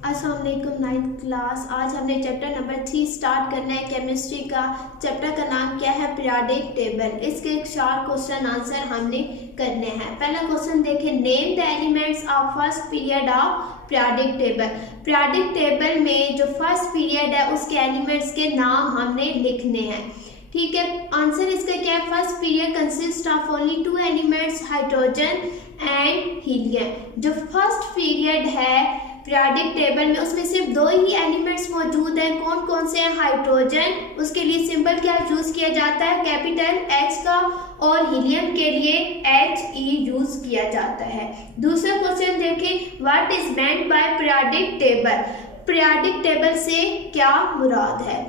अस्सलाम वालेकुम ninth class. आज हमने चैप्टर नंबर 3 स्टार्ट करना है केमिस्ट्री का। चैप्टर का नाम क्या है? Periodic table. इसके 4 क्वेश्चन आंसर हमने करने हैं। पहला क्वेश्चन देखें, name the elements of first period of periodic table. Periodic table में जो फर्स्ट पीरियड है उसके एलिमेंट्स के नाम हमने लिखने हैं। ठीक है, आंसर इसका क्या है? First period consist of only 2 elements, hydrogen and helium. जो फर्स्ट पीरियड है पीरियोडिक टेबल में उसमें सिर्फ 2 ही एलिमेंट्स मौजूद हैं। कौन कौन से हैं? हाइड्रोजन, उसके लिए सिंबल क्या यूज किया जाता है? कैपिटल H का, और हीलियम के लिए He यूज किया जाता है। दूसरा क्वेश्चन देखें, what is meant by periodic table. Periodic table से क्या मुराद है?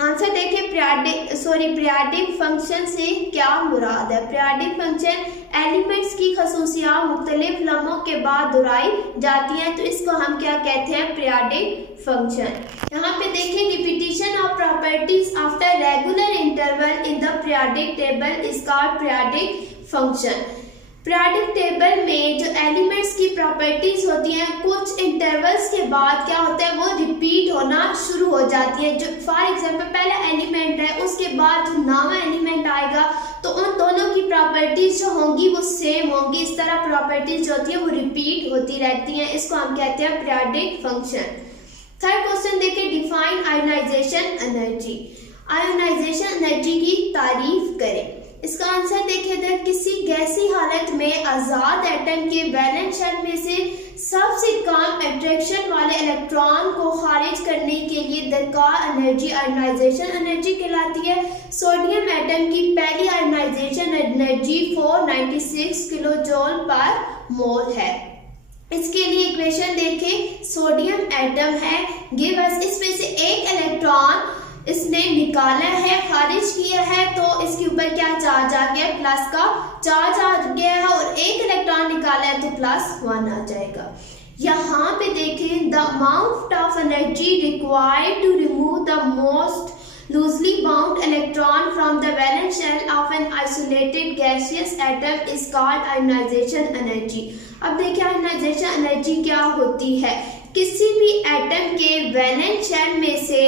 आंसर देखें, पीरियोडिक फंक्शन से क्या मुराद है? पीरियोडिक फंक्शन एलिमेंट्स की खसूसियात मुख्तलिफ लम्हों के बाद दोहराई जाती हैं, तो इसको हम क्या कहते हैं? Periodic function. यहाँ पे देखें, repetition of properties after regular interval in the periodic table is called periodic function. Periodic table में जो एलिमेंट्स की प्रॉपर्टीज होती हैं कुछ इंटरवल्स के बाद क्या होता है? वो रिपीट होना शुरू हो जाती है। जो फॉर एग्जांपल पहला एलिमेंट है उसके बाद जो नवा एलिमेंट आएगा तो उन दोनों की प्रॉपर्टीज जो होंगी वो सेम होंगी। इस तरह प्रॉपर्टीज जो होती है वो रिपीट होती रहती हैं। इसको हम कहते हैं पीरियोडिक फंक्शन। थर्ड क्वेश्चन देखिए, define ionization energy. Ionization energy की तारीफ करें। इसका आंसर देखिए था, किसी गैसी हालत में आजाद एटम के वैलेंस शेल में से सबसे कम अट्रैक्शन वाले इलेक्ट्रॉन को खारिज करने के लिए दरकार एनर्जी आयोनाइजेशन एनर्जी कहलाती है। सोडियम एटम की पहली आयोनाइजेशन एनर्जी 496 किलोजूल पर मोल है। इसके लिए इक्वेशन देखें, सोडियम एटम है, गिव अस, इसमें से एक इलेक्ट्रॉन इसने निकाला है, खारिज किया है, तो इसके ऊपर क्या चार्ज आ गया? प्लस का चार्ज आ गया है, और एक इलेक्ट्रॉन निकाला है तो +1 आ जाएगा। यहाँ पे देखें, the amount of energy required to remove the most loosely bound electron from the valence shell of an isolated gaseous atom is called ionization energy। अब देखिए आयोनाइजेशन एनर्जी क्या होती है। किसी भी एटम के वैलेंस शेल में से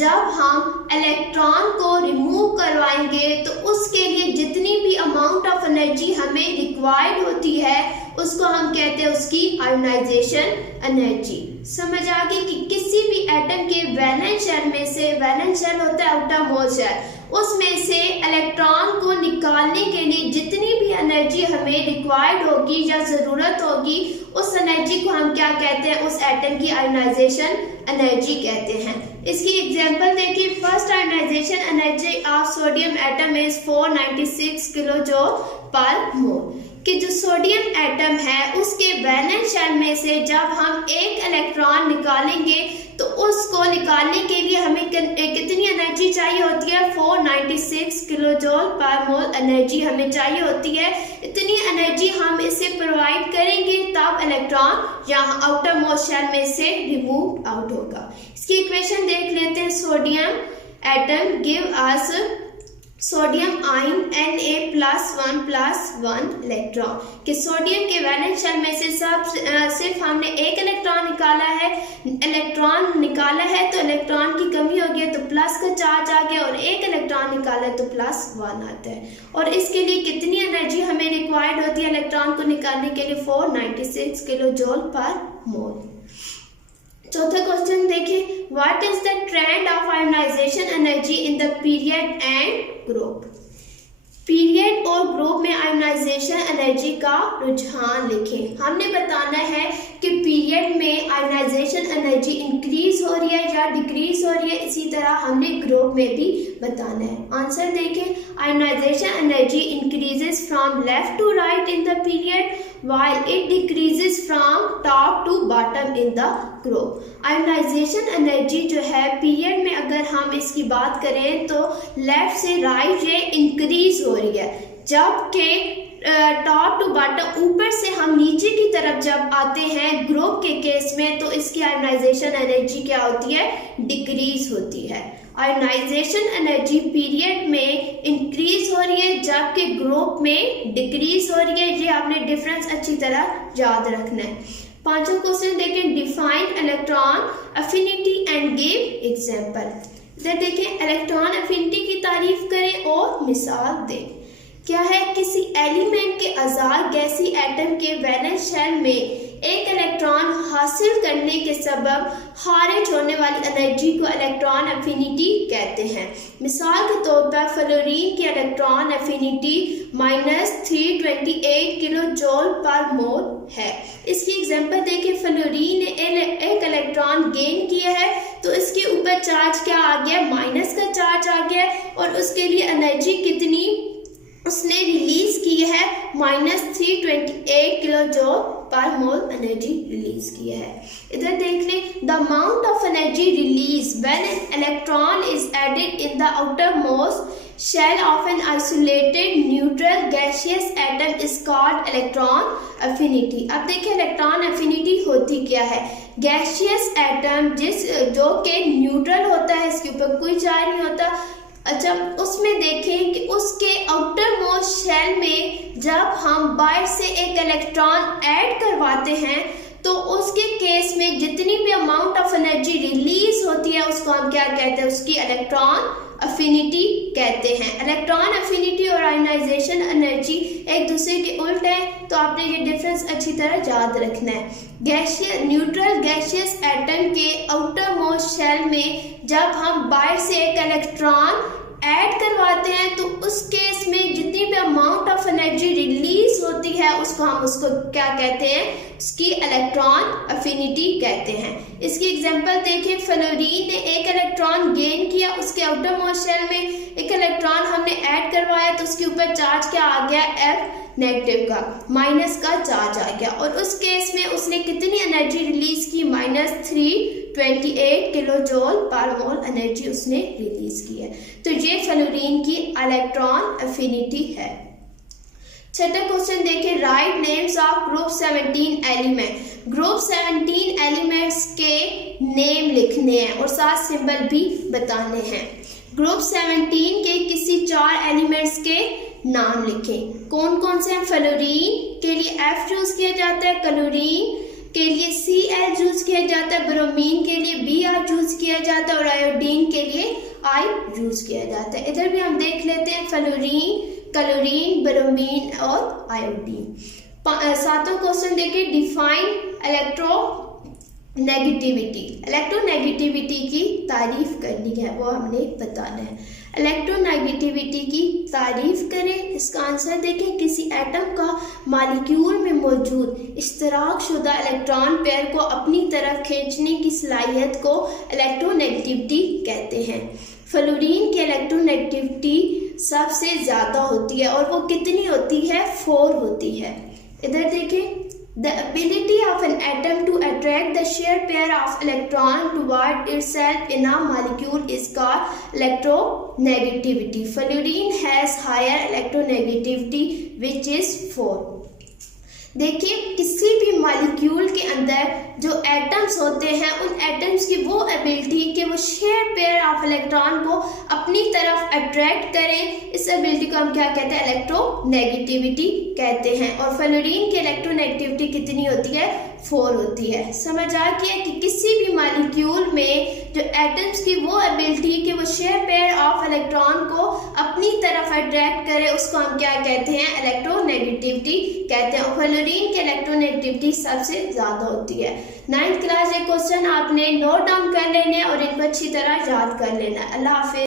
जब हम इलेक्ट्रॉन को रिमूव करवाएंगे तो उसके लिए जितनी भी अमाउंट ऑफ एनर्जी हमें रिक्वायर्ड होती है उसको हम कहते हैं उसकी आयोनाइजेशन एनर्जी। समझ आ गई कि किसी भी एटम के वैलेंस शेल में से, वैलेंस शेल होता है आउटर मोस्ट शेल, उसमें से इलेक्ट्रॉन को निकालने के लिए जितनी भी एनर्जी हमें रिक्वायर्ड होगी या जरूरत होगी उस एनर्जी को हम क्या कहते हैं? उस एटम की आयोनाइजेशन एनर्जी कहते हैं। इसकी एग्जांपल देखिए, first ionization energy of sodium atom is 496 kilojoule per mole. कि जो सोडियम एटम है उसके वैलेंस शेल में से जब हम एक इलेक्ट्रॉन निकालेंगे तो उसको निकालने के लिए हमें कितनी एनर्जी चाहिए होती है? 496 किलोजूल पर मोल एनर्जी हमें चाहिए होती है। इतनी एनर्जी हम इसे प्रोवाइड करेंगे तब इलेक्ट्रॉन यहाँ आउटर मोस्ट शेल में से रिमूव आउट होगा। इसकी इक्वेशन देख लेते हैं, sodium atom give us sodium ion Na+1+1 electron. कि सोडियम के वैलेंस शेल में से सिर्फ हमने एक इलेक्ट्रॉन निकाला है, तो इलेक्ट्रॉन की कमी हो गई तो प्लस का चार्ज आ गया, और एक इलेक्ट्रॉन निकाला तो +1 आता है। और इसके लिए कितनी एनर्जी हमें रिक्वायर्ड होती है इलेक्ट्रॉन को निकालने के लिए? 496 किलोजूल पर मोल। चौथा क्वेश्चन देखिए, what is the trend of ionization energy in the period and group. Period और ग्रुप में आयोनाइजेशन एनर्जी का रुझान लिखें। हमने बताना है कि पीरियड में आयोनाइजेशन एनर्जी इंक्रीज हो रही है या डिक्रीज हो रही है, इसी तरह हमने ग्रुप में भी बताना है। आंसर देखें, ionization energy increases from left to right in the period while it decreases from top to bottom in the group। Ionization energy जो है पीरियड में अगर हम इसकी बात करें तो लेफ्ट से राइट ये इंक्रीज हो रही है, जबकि टॉप टू बॉटम ऊपर से हम नीचे की तरफ जब आते हैं ग्रुप के केस में तो इसकी आयोनाइजेशन एनर्जी क्या होती है? डिक्रीज होती है। आयोनाइजेशन एनर्जी पीरियड में इंक्रीज हो रही है जबकि ग्रुप में डिक्रीज हो रही है। ये आपने डिफरेंस अच्छी तरह याद रखना है। पांचवा क्वेश्चन देखें, define electron affinity and give example. इधर देखें, इलेक्ट्रॉन अफिनिटी की तारीफ करें और मिसाल दें। क्या है, किसी एलिमेंट के आज़ाद गैसी एटम के वैलेंस शेल में एक इलेक्ट्रॉन हासिल करने के सबब खारिज होने वाली एनर्जी को इलेक्ट्रॉन एफिनिटी कहते हैं। मिसाल के तौर पर फ्लोरीन की इलेक्ट्रॉन एफिनिटी -328 किलो जूल पर मोल है। इसकी एग्जांपल देखिए, फ्लोरीन ने एक इलेक्ट्रॉन गेन किया है तो इसके ऊपर चार्ज क्या आ गया, माइनस का चार्ज आ गया, और उसके लिए एनर्जी कितनी उसने रिलीज की है, -328 किलो जूल पर मोल एनर्जी रिलीज की है। इधर देख लें, the amount of energy release when an electron is added in the outermost shell of an isolated neutral gaseous atom is called electron affinity. अब देखिए, इलेक्ट्रॉन एफिनिटी होती क्या है, गैसियस एटम जो कि न्यूट्रल होता है, इसके ऊपर कोई चार्ज नहीं होता। अच्छा, उसमें देखें कि उसके आउटर मोस्ट शेल में जब हम बाहर से एक इलेक्ट्रॉन ऐड करवाते हैं तो उसके केस में जितनी भी अमाउंट ऑफ एनर्जी रिलीज होती है उसको हम क्या कहते हैं, उसकी इलेक्ट्रॉन अफिनिटी कहते हैं। इलेक्ट्रॉन अफिनिटी और आयनाइजेशन एनर्जी एक दूसरे के उल्ट है, तो आपने ये डिफरेंस अच्छी तरह याद रखना है। न्यूट्रल गैसियस एटम के आउटर मोस्ट शेल में जब हम बाहर से एक इलेक्ट्रॉन ऐड करवाते हैं तो उस केस में जितनी भी अमाउंट ऑफ एनर्जी रिलीज होती है उसको क्या कहते हैं, उसकी इलेक्ट्रॉन अफिनिटी कहते हैं। इसकी एग्जांपल देखें, फ्लोरीन ने एक इलेक्ट्रॉन गेन किया, उसके आउटर मोस्ट शेल में एक इलेक्ट्रॉन हमने ऐड करवाया तो उसके ऊपर चार्ज क्या आ गया, F नेगेटिव का, माइनस का चार्ज आ गया, और उस केस में उसने कितनी एनर्जी रिलीज की, -328 किलो जूल पर मोल एनर्जी उसने रिलीज की है। तो ये फ्लोरीन की इलेक्ट्रॉन एफिनिटी है। छठा क्वेश्चन देखें, right names of group 17 element. Group 17 elements के नेम लिखने हैं और साथ सिंबल भी बताने हैं। ग्रुप 17 के किसी 4 एलिमेंट्स के नाम लिखें। कौन कौन से हैं, फ्लोरीन के लिए F यूज किया जाता है, क्लोरीन के लिए Cl यूज किया जाता है, ब्रोमीन के लिए Br यूज किया जाता है और आयोडीन के लिए I यूज किया जाता है। इधर भी हम देख लेते हैं, फ्लोरीन, क्लोरीन, ब्रोमीन और आयोडीन। सातवां क्वेश्चन देखिए, डिफाइन इलेक्ट्रोनेगेटिविटी। इलेक्ट्रोनेगेटिविटी की तारीफ करनी है, वो हमने बताना है। इलेक्ट्रोनेगेटिविटी की तारीफ करें, इसका आंसर देखें, किसी एटम का मॉलिक्यूल में मौजूद इश्तराक शुदा इलेक्ट्रॉन पेयर को अपनी तरफ खींचने की सलाहियत को इलेक्ट्रोनेगेटिविटी कहते हैं। फ्लोरीन की इलेक्ट्रोनेगेटिविटी सबसे ज़्यादा होती है और वो कितनी होती है, 4 होती है। इधर देखें, the ability of an atom to attract the shared pair of electron toward itself in a molecule is called electronegativity. Fluorine has higher electronegativity which is 4. देखिए, किसी भी मॉलिक्यूल के अंदर जो एटम्स होते हैं उन एटम्स की वो एबिलिटी कि वो शेयर पेयर ऑफ इलेक्ट्रॉन को अपनी तरफ अट्रैक्ट करें, इस एबिलिटी को हम क्या कहते हैं, इलेक्ट्रोनेगेटिविटी कहते हैं। और फ्लोरीन की इलेक्ट्रोनेगेटिविटी कितनी होती है, 4 होती है। समझ आ गया कि किसी भी मॉलिक्यूल में जो एटम्स की वो एबिलिटी कि वो शेयर पेयर ऑफ इलेक्ट्रॉन को अपनी तरफ अट्रैक्ट करे उसको हम क्या कहते हैं, इलेक्ट्रोनेगेटिविटी कहते हैं। और फ्लोरीन की इलेक्ट्रोनेगेटिविटी सबसे ज्यादा होती है। 9th क्लास के क्वेश्चन आपने नोट डाउन कर लेने और इनको अच्छी तरह याद कर लेना। अल्लाह हाफिज।